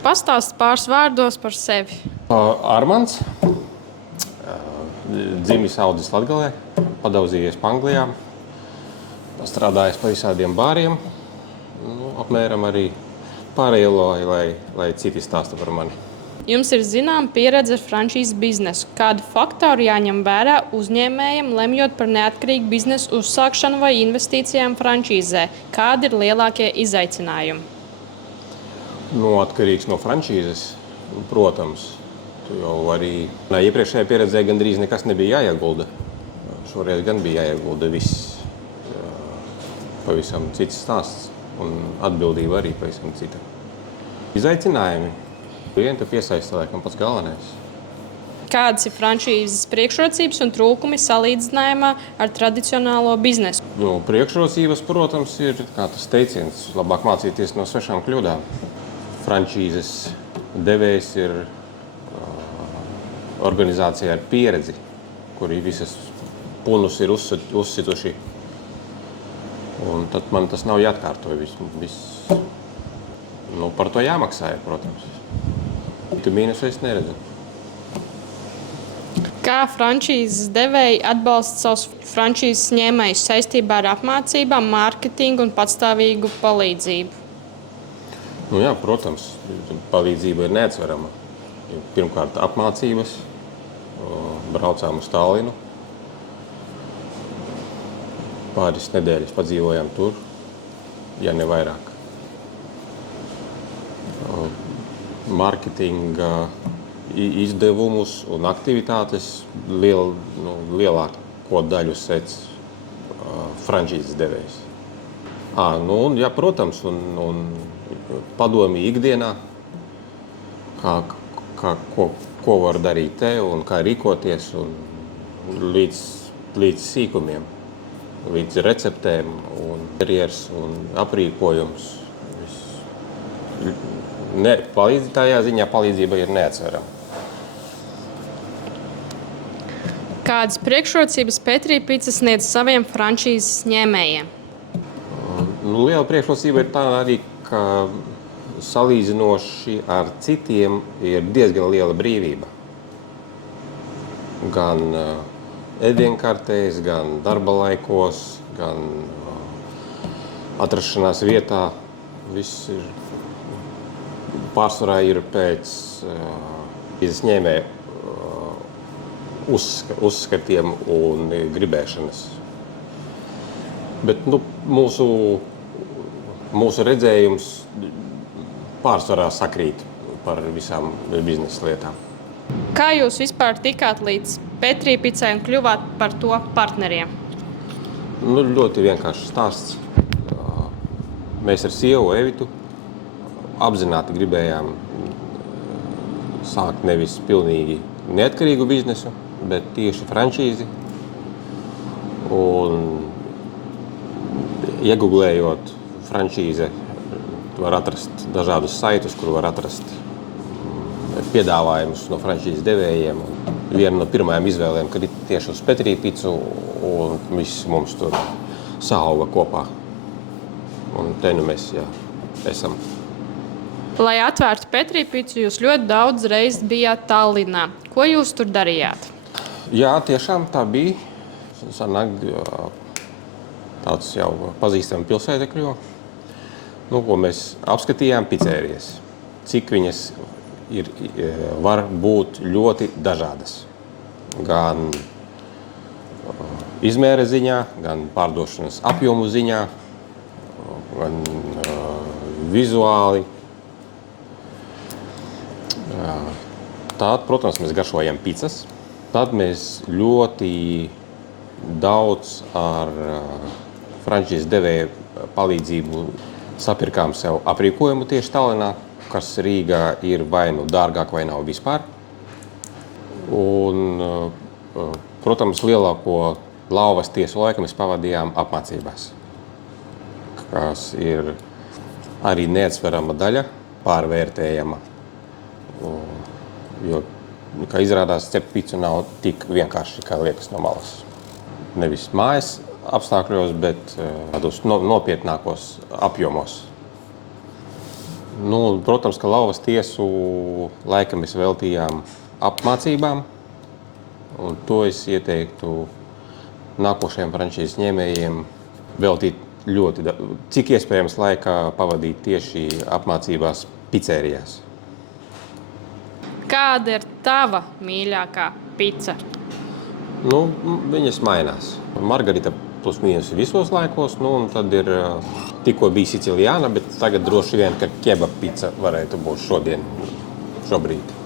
Pastāst pāris vārdos par sevi. Armands, dzimis audzis Latgalē, padauzījies Anglijā, strādājis pa visādiem bāriem. Apmēram arī pārējo, lai citi stāsta par mani. Jums ir zināma pieredze ar frančīzes biznesu. Kādi faktori jāņem vērā uzņēmējiem, lemjot par neatkarīgu biznesu uzsākšanu vai investīcijām frančīzē? Kādi ir lielākie izaicinājumi? Atkarīgs no frančīzes, protams. Jo arī iepriekšējā pieredzē gandrīz nekas nebija jāiegulda. Šoreiz gan bija jāiegulda viss. Pavisam cits stāsts un atbildība arī pavisam cita. Izaicinājumi. Klienta piesaista laikam pats galvenais. Kādas ir frančīzes priekšrocības un trūkumi salīdzinājumā ar tradicionālo biznesu? Priekšrocības, protams, ir kā tas teiciens, labāk mācīties no svešām kļūdām. Frančīzes devējs ir organizācija ar pieredzi, kuri visas punus ir uzsituši. Un tad man tas nav jāatkārto. Par to jāmaksā, protams. Mīnusu es neredzu. Kā frančīzes devēji atbalsta savus frančīzes ņēmējus saistībā ar apmācībām, mārketingu un patstāvīgu palīdzību? Protams, palīdzība ir neatsverama. Pirmkārt, apmācības, braucām uz Tallinu. Pāris nedēļas padzīvojām tur, ja ne vairāk. Mārketinga izdevumus un aktivitātes lielāko daļu sec frančīzes devējs. Protams, un padomī ikdienā, ko var darīt te un kā rīkoties un līdz sīkumiem, līdz receptēm un interjers un aprīkojums. Tajā ziņā palīdzība ir neatsverama. Kādas priekšrocības Petrī Pica sniedz saviem frančīzes ņēmējiem? Liela priekšrocība ir tā arī, ka salīdzinoši ar citiem ir diezgan liela brīvība. Gan ēdienkartēs, gan darba laikos, gan atrašanās vietā. Viss ir pārsvarā ir pēc ņēmēja uzskatiem un gribēšanas. Bet mūsu redzējums pārsvarā sakrīt par visām biznesa lietām. Kā jūs vispār tikāt līdz Petrī Picai un kļuvāt par to partneriem? Ļoti vienkāršs stāsts. Mēs ar sievu Evitu apzināti gribējām sākt nevis pilnīgi neatkarīgu biznesu, bet tieši frančīzi. Un ieguglējot frančīze, var atrast dažādus saitus, kur var atrast piedāvājumus no frančīzes devējiem. Viena no pirmajām izvēlēm krita tieši uz Petrī Picu, un viss mums tur saauga kopā. Un te mēs esam. Lai atvērtu Petrī Picu, jūs ļoti daudz reizes bijāt Tallinā. Ko jūs tur darījāt? Jā, tiešām tā bija. Sanāk, tāds jau pazīstama pilsēta kļuva. Ko mēs apskatījām picērijas. Cik viņas var būt ļoti dažādas. Gan izmēra ziņā, gan pārdošanas apjomu ziņā, gan vizuāli. Tad, protams, mēs garšojam picas. Tad mēs ļoti daudz ar frančīzes devēja palīdzību sapirkām sev aprīkojumu tieši Tallinā, kas Rīgā ir vai nu dārgāk, vai nav vispār. Un, protams, lielāko lauvas tiesu laiku mēs pavadījām apmācībās, kas ir arī neatsverama daļa, pārvērtējama. Jo, kā izrādās, cept picu nav tik vienkārši, kā liekas no malas. Nevis mājas apstākļos, bet tādos nopietnākos apjomos. Protams, ka lauvas tiesu laikam mēs veltījām apmācībām. Un to es ieteiktu nākošajiem frančīzes ņēmējiem veltīt ļoti daudz, cik iespējams laikā pavadīt tieši apmācībās pizzērijās. Kāda ir tava mīļākā pica? Viņas mainās. Margarita plus mīnus visos laikos, un tad ir tikko bija siciliāna, bet tagad droši vien, ka kebab pica varētu būt šobrīd.